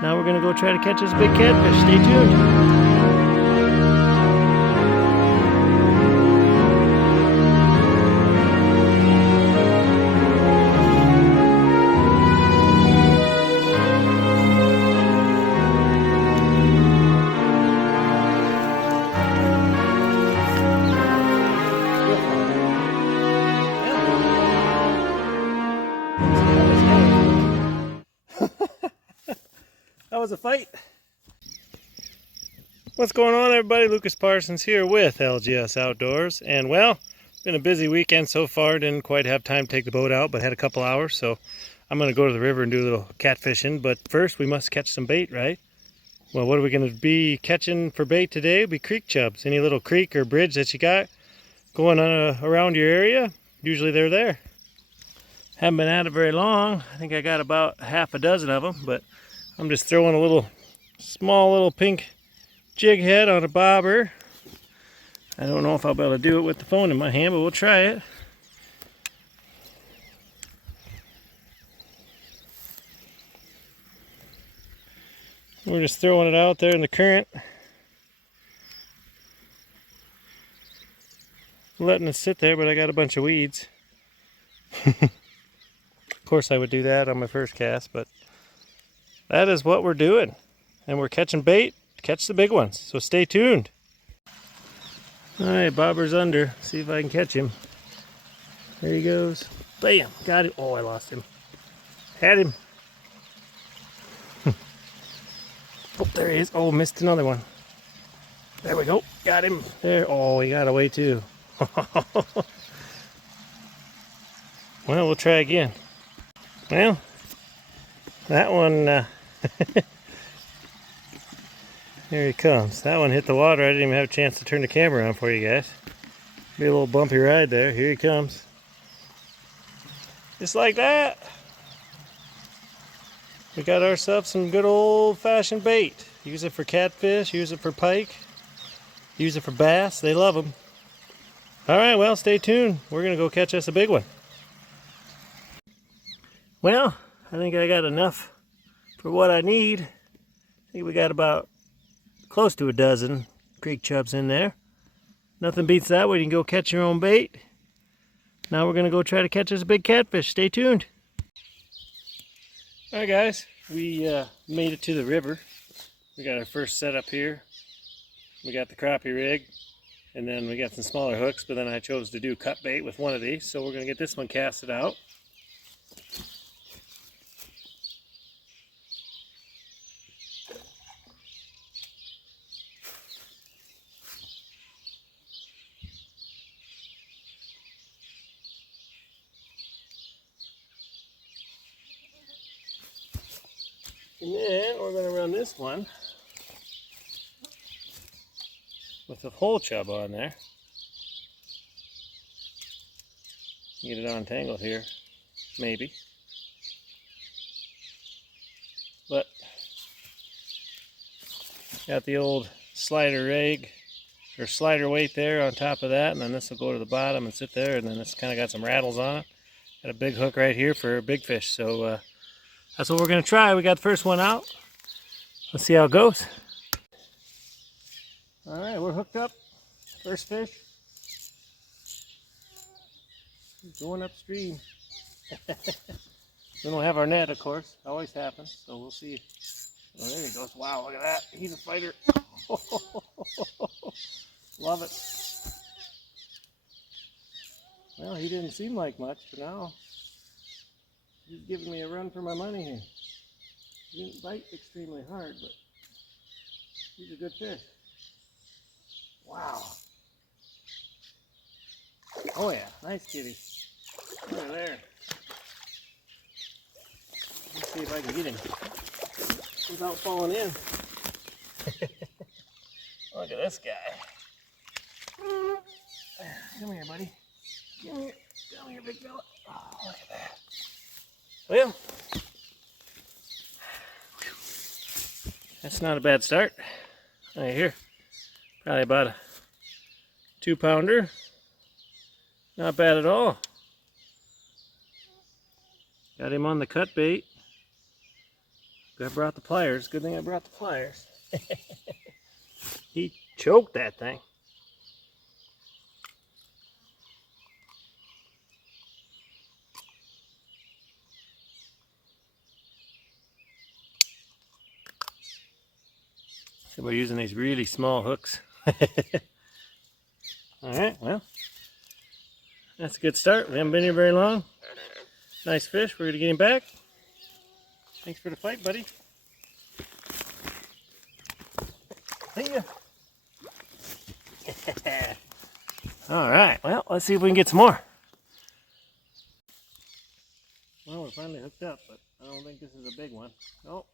Now we're gonna go try to catch this big catfish. Stay tuned. That was a fight. What's going on, everybody? Lucas Parsons here with LGS Outdoors. And well, it's been a busy weekend so far. Didn't quite have time to take the boat out, but had a couple hours. So I'm going to go to the river and do a little catfishing. But first, we must catch some bait, right? Well, what are we going to be catching for bait today? It'll be creek chubs. Any little creek or bridge that you got going on around your area, usually they're there. Haven't been at it very long. I think I got about half a dozen of them, but I'm just throwing a small little pink jig head on a bobber. I don't know if I'll be able to do it with the phone in my hand, but we'll try it. We're just throwing it out there in the current. Letting it sit there, but I got a bunch of weeds. Of course I would do that on my first cast, but that is what we're doing. And we're catching bait to catch the big ones. So stay tuned. Alright, bobber's under. See if I can catch him. There he goes. Bam! Got him. Oh, I lost him. Had him. Oh, there he is. Oh, missed another one. There we go. Got him. There. Oh, he got away too. Well, we'll try again. Well, that one, here he comes. That one hit the water. I didn't even have a chance to turn the camera on for you guys. Be a little bumpy ride there. Here he comes. Just like that. We got ourselves some good old-fashioned bait. Use it for catfish, use it for pike, use it for bass. They love them. Alright, well, stay tuned. We're going to go catch us a big one. Well, I think I got enough for what I need. I think we got about close to a dozen creek chubs in there. Nothing beats that way. You can go catch your own bait. Now we're going to go try to catch us a big catfish. Stay tuned. Alright guys, we made it to the river. We got our first setup here. We got the crappie rig. And then we got some smaller hooks, but then I chose to do cut bait with one of these. So we're going to get this one casted out. And then we're going to run this one with a whole chub on there. Get it untangled here, maybe. But got the old slider rig or slider weight there on top of that, and then this will go to the bottom and sit there, and then it's kind of got some rattles on it. Got a big hook right here for a big fish, so that's what we're going to try. We got the first one out. Let's see how it goes. Alright, we're hooked up. First fish. Going upstream. We don't have our net, of course. Always happens, so we'll see. Oh, there he goes. Wow, look at that. He's a fighter. Love it. Well, he didn't seem like much, but now he's giving me a run for my money here. He didn't bite extremely hard, but he's a good fish. Wow. Oh yeah, nice kitty. Over there. Let's see if I can get him without falling in. Look at this guy. Come here, buddy. Come here, big fella. Oh, look at that. Well, that's not a bad start. Right here. Probably about a 2-pounder. Not bad at all. Got him on the cut bait. I brought the pliers. Good thing I brought the pliers. He choked that thing. So we're using these really small hooks. Alright, well, that's a good start. We haven't been here very long. Nice fish. We're going to get him back. Thanks for the fight, buddy. See ya. Alright, well, let's see if we can get some more. Well, we're finally hooked up, but I don't think this is a big one. Nope.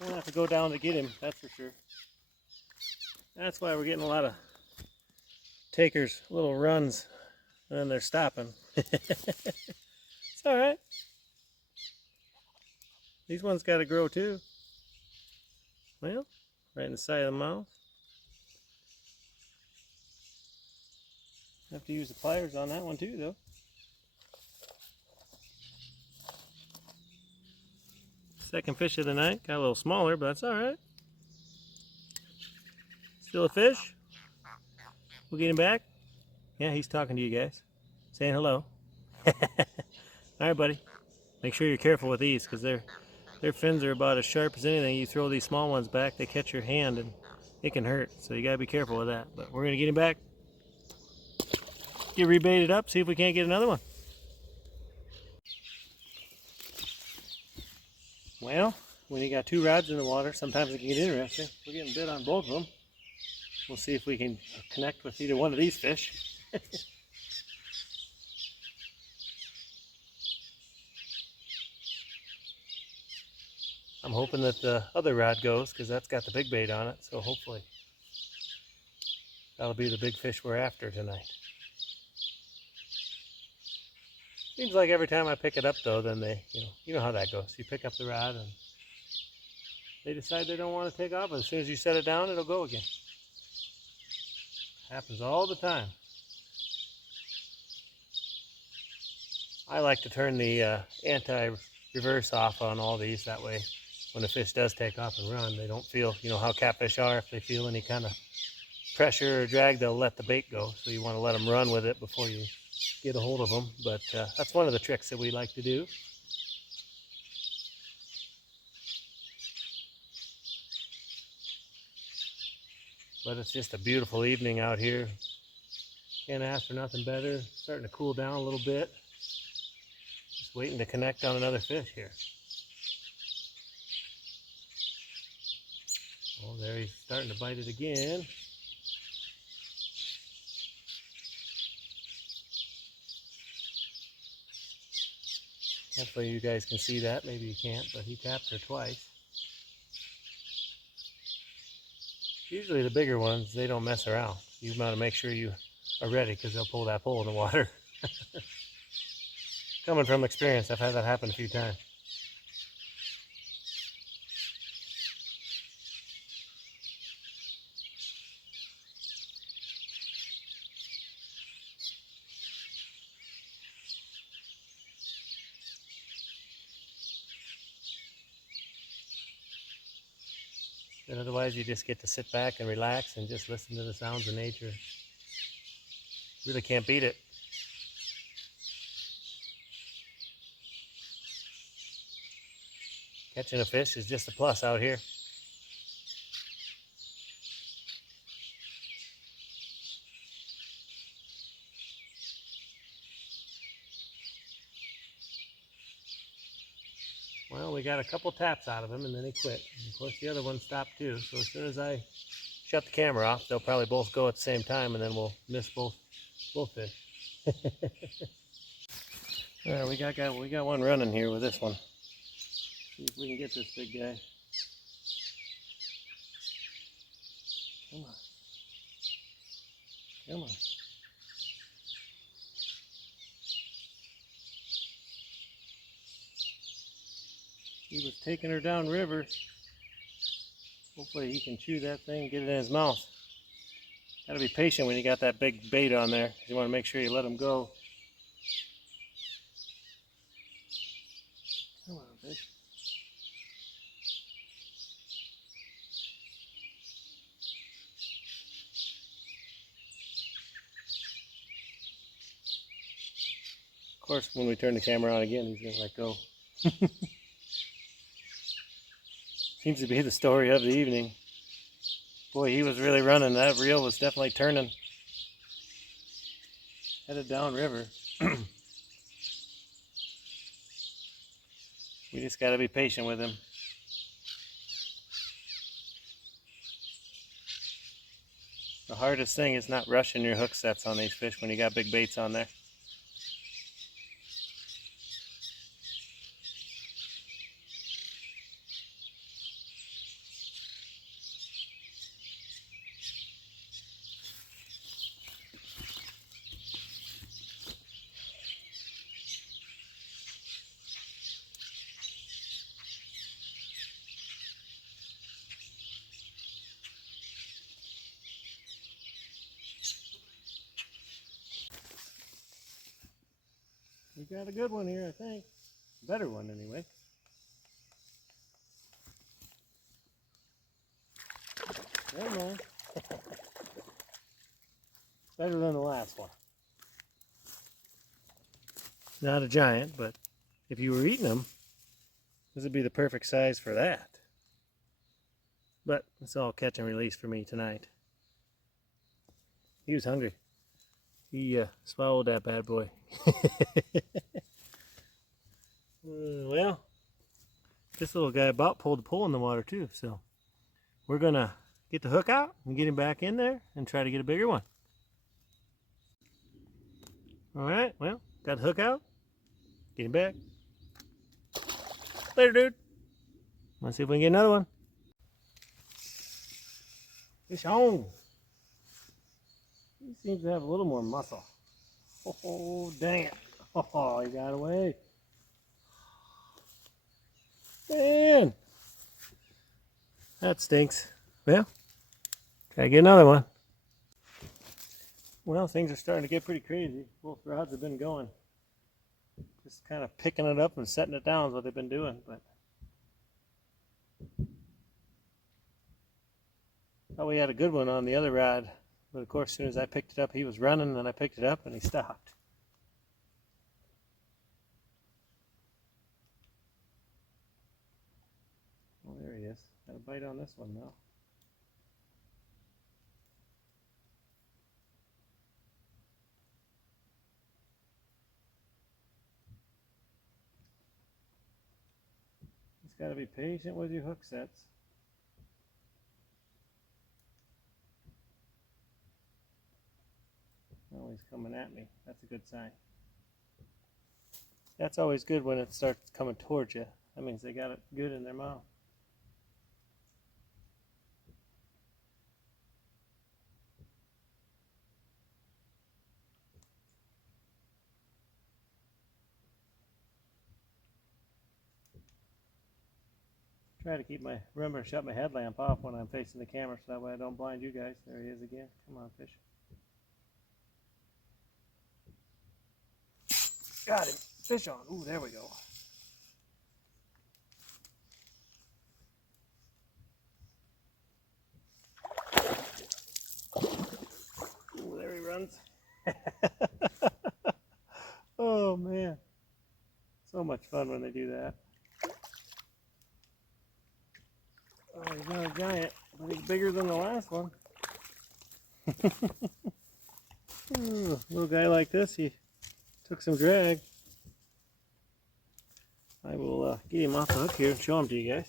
We'll have to go down to get him, that's for sure. That's why we're getting a lot of takers, little runs, and then they're stopping. It's alright. These ones got to grow too. Well, right in the side of the mouth. Have to use the pliers on that one too, though. Second fish of the night. Got a little smaller, but that's alright. Still a fish. We'll get him back. Yeah, he's talking to you guys. Saying hello. Alright, buddy. Make sure you're careful with these because their fins are about as sharp as anything. You throw these small ones back, they catch your hand and it can hurt. So you gotta be careful with that. But we're gonna get him back. Get rebaited up, see if we can't get another one. Well, when you got two rods in the water, sometimes it can get interesting. We're getting bit on both of them. We'll see if we can connect with either one of these fish. I'm hoping that the other rod goes because that's got the big bait on it. So hopefully that'll be the big fish we're after tonight. Seems like every time I pick it up though, then they, you know how that goes. You pick up the rod and they decide they don't want to take off. And as soon as you set it down, it'll go again. Happens all the time. I like to turn the anti-reverse off on all these. That way, when the fish does take off and run, they don't feel, you know how catfish are. If they feel any kind of pressure or drag, they'll let the bait go. So you want to let them run with it before you get a hold of them. But that's one of the tricks that we like to do. But it's just a beautiful evening out here. Can't ask for nothing better. Starting to cool down a little bit. Just waiting to connect on another fish here. Oh, there he's starting to bite it again. Hopefully you guys can see that. Maybe you can't, but he tapped her twice. Usually the bigger ones, they don't mess around. You want to make sure you are ready because they'll pull that pole in the water. Coming from experience, I've had that happen a few times. And otherwise you just get to sit back and relax and just listen to the sounds of nature. Really can't beat it. Catching a fish is just a plus out here. Well, we got a couple taps out of him and then he quit. And of course the other one stopped too. So as soon as I shut the camera off, they'll probably both go at the same time and then we'll miss both fish. Alright, we got one running here with this one. See if we can get this big guy. Come on. Come on. He was taking her down river. Hopefully he can chew that thing and get it in his mouth. Gotta be patient when you got that big bait on there. You want to make sure you let him go. Come on, fish. course, when we turn the camera on again, he's going to let go. Seems to be the story of the evening. Boy, he was really running. That reel was definitely turning. Headed downriver. We just got to be patient with him. The hardest thing is not rushing your hook sets on these fish when you got big baits on there. We got a good one here, I think. Better one, anyway. Never mind. Better than the last one. Not a giant, but if you were eating them, this would be the perfect size for that. But it's all catch and release for me tonight. He was hungry. He swallowed that bad boy. Well, this little guy about pulled the pole in the water too, so we're gonna get the hook out and get him back in there and try to get a bigger one. Alright, well, got the hook out. Get him back. Later, dude. Let's see if we can get another one. Fish on. He seems to have a little more muscle. Oh, dang it. Oh, he got away. Man. That stinks. Well, try to get another one. Well, things are starting to get pretty crazy. Both rods have been going. Just kind of picking it up and setting it down is what they've been doing. But thought we had a good one on the other rod. But of course, as soon as I picked it up, he was running, and I picked it up, and he stopped. Oh, there he is. Got a bite on this one now. Just got to be patient with your hook sets. Oh, he's coming at me. That's a good sign. That's always good when it starts coming towards you. That means they got it good in their mouth. Try to keep remember to shut my headlamp off when I'm facing the camera so that way I don't blind you guys. There he is again. Come on, fish. Got him. Fish on. Ooh, there we go. Ooh, there he runs. Oh, man. So much fun when they do that. Oh, he's not a giant, but he's bigger than the last one. Ooh, little guy like this, he took some drag. I will get him off the hook here and show him to you guys.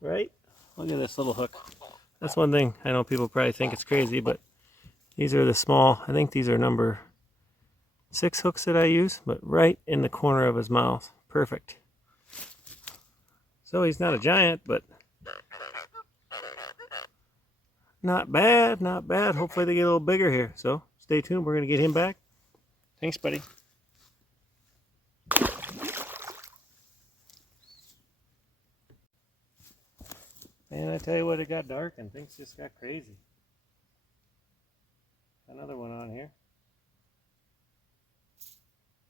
Right? Look at this little hook. That's one thing. I know people probably think it's crazy, but these are the small, I think these are number 6 hooks that I use, but right in the corner of his mouth. Perfect. So he's not a giant, but not bad, not bad. Hopefully they get a little bigger here. So stay tuned. We're going to get him back. Thanks, buddy. Man, I tell you what, it got dark and things just got crazy. Another one on here.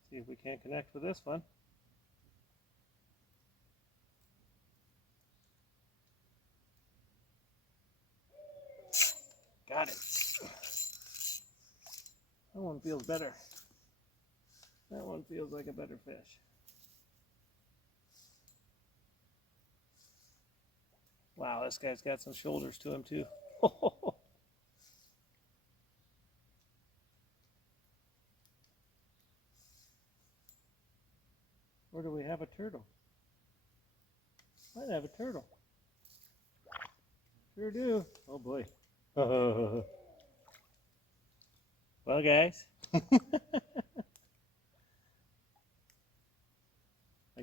See if we can't connect with this one. Got it. That one feels better. That one feels like a better fish. Wow, this guy's got some shoulders to him too. Or do we have a turtle? Might have a turtle. Sure do. Oh boy. Well, guys. I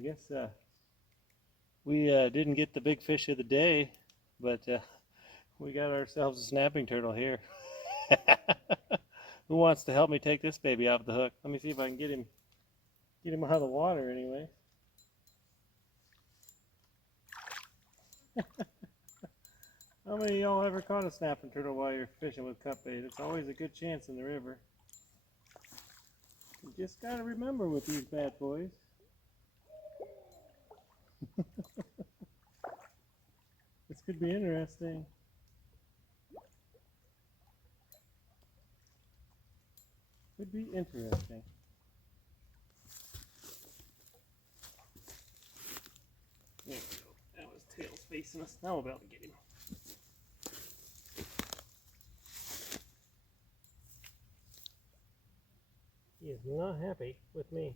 guess we didn't get the big fish of the day, but we got ourselves a snapping turtle here. Who wants to help me take this baby off the hook? Let me see if I can get him out of the water anyway. How many of y'all ever caught a snapping turtle while you're fishing with cut bait? It's always a good chance in the river. You just gotta remember with these bad boys. This could be interesting. Could be interesting. There we go. Now his tail's facing us. Now we'll be able to get him. He is not happy with me.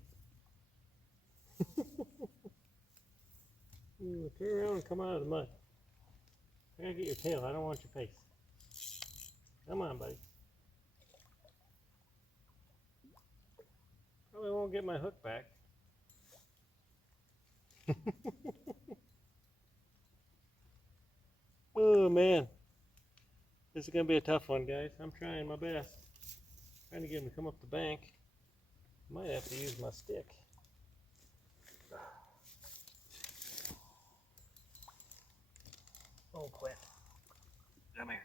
Turn around and come out of the mud. I gotta get your tail. I don't want your face. Come on, buddy. Probably won't get my hook back. Oh man, this is gonna be a tough one, guys. I'm trying my best. Trying to get him to come up the bank. Might have to use my stick. Oh, quit. Come here.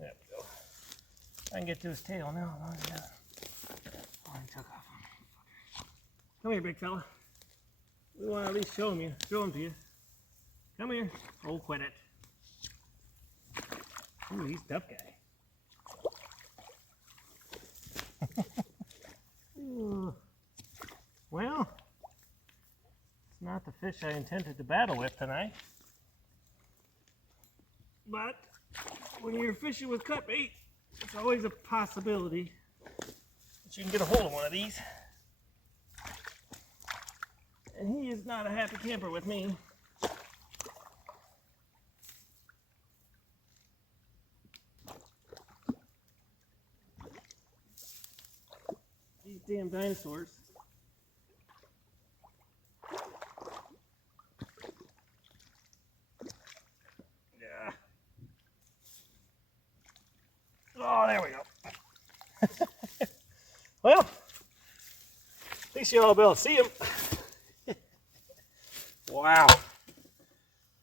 There we go. I can get to his tail now. Oh, he took off on me. Come here, big fella. We want to at least show him to you. Come here. Oh, quit it. Ooh, he's a tough guy. Well, it's not the fish I intended to battle with tonight. But when you're fishing with cut bait, it's always a possibility that you can get a hold of one of these. And he is not a happy camper with me. These damn dinosaurs. Yeah. Oh, there we go. Well, at least you all be able to see him. Wow.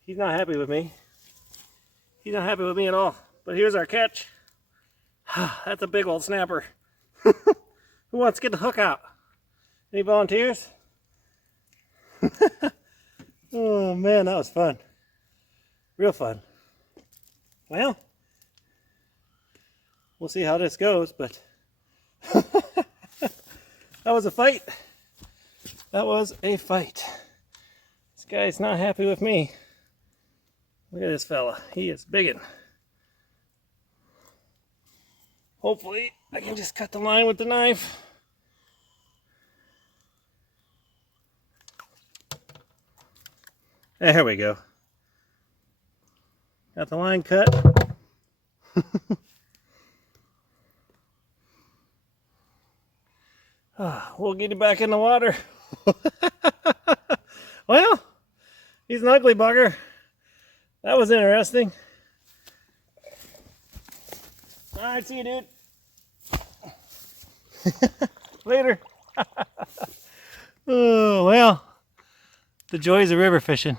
He's not happy with me. He's not happy with me at all. But here's our catch. That's a big old snapper. Who wants to get the hook out? Any volunteers? Oh man, that was fun. Real fun. Well, we'll see how this goes, but that was a fight. That was a fight. This guy's not happy with me. Look at this fella. He is biggin'. Hopefully, I can just cut the line with the knife. There we go. Got the line cut. We'll get him back in the water. Well, he's an ugly bugger. That was interesting. All right, see you, dude. Later. Oh, well, the joys of river fishing.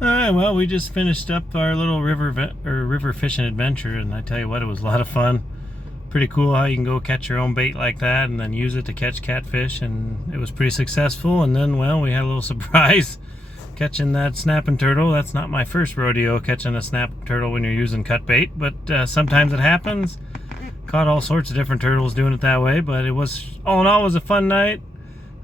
Alright, well, we just finished up our little river fishing adventure, and I tell you what, it was a lot of fun. Pretty cool how you can go catch your own bait like that and then use it to catch catfish, and it was pretty successful. And then, well, we had a little surprise. catching that snapping turtle. That's not my first rodeo catching a snapping turtle when you're using cut bait, but sometimes it happens. Caught all sorts of different turtles doing it that way, but it was, all in all, it was a fun night.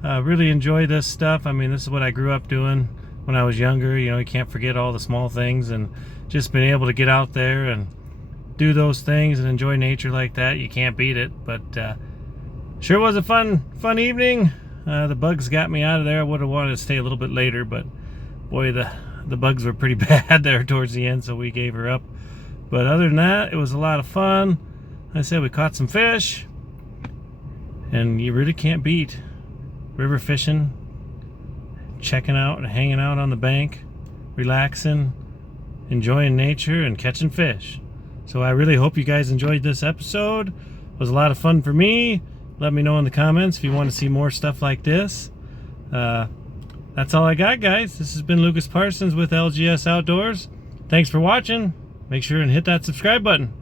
Really enjoy this stuff. I mean, this is what I grew up doing when I was younger. You know, you can't forget all the small things, and just being able to get out there and do those things and enjoy nature like that, you can't beat it. But sure was a fun evening. The bugs got me out of there. I would have wanted to stay a little bit later, but boy, the bugs were pretty bad there towards the end, so we gave her up. But other than that, it was a lot of fun. Like I said, we caught some fish, and you really can't beat river fishing, checking out and hanging out on the bank, relaxing, enjoying nature, and catching fish. So I really hope you guys enjoyed this episode. It was a lot of fun for me. Let me know in the comments if you want to see more stuff like this. That's all I got, guys. This has been Lucas Parsons with LGS Outdoors. Thanks for watching. Make sure and hit that subscribe button.